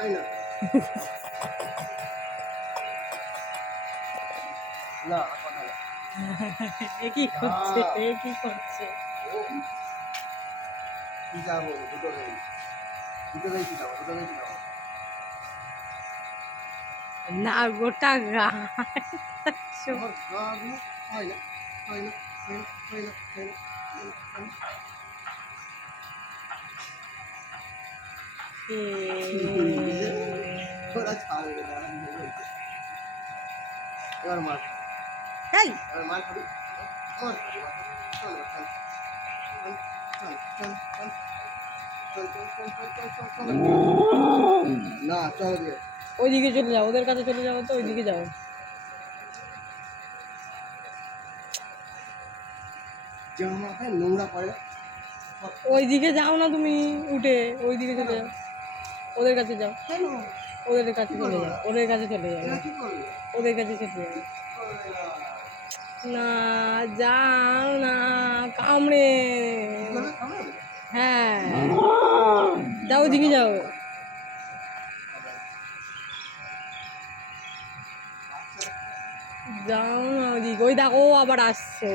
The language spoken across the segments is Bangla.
না না কথা না এ কি করছে এ কি করছে কি যাবো দুটো গাড়ি কি যাবো না গোটা গা আমার গা গুলো হয় না হয় না হয় না হয় না হয় না ওরা ছাড়বে না এবার মার এবার মার খাবি মার খাবি চল চল চল চল চল চল চল চল চল চল না চল দিয়ে ওইদিকে চলে যাও ওদের কাছে চলে যাও তো ওইদিকে যাও জামাটায় নোংরা পড়ে ওইদিকে যাও না তুমি উঠে ওইদিকে চলে যাও ওদের কাছে যাও কেন ওদের কাছে চলে যাও ওদের কাছে চলে যাও এরা কি করবে ওদের কাছে চলে যাও না যাও না কামড়ে হ্যাঁ যাও ওইদিকে যাও যাও না ওইদিকে ওই দেখো আবার আসছে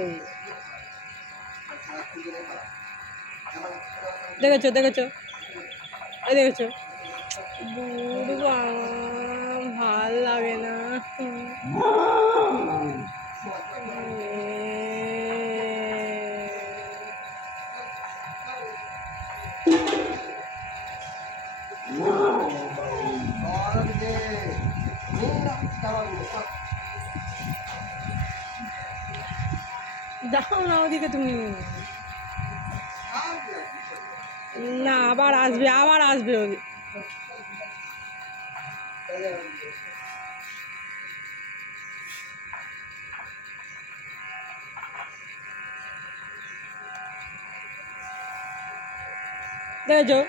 দেখেছো দেখেছো ওই দেখেছো ভাল লাগে না যাও না ওদিকে তুমি না আবার আসবে ওদিকে দেখেছো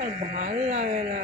আর ভাল লাগে না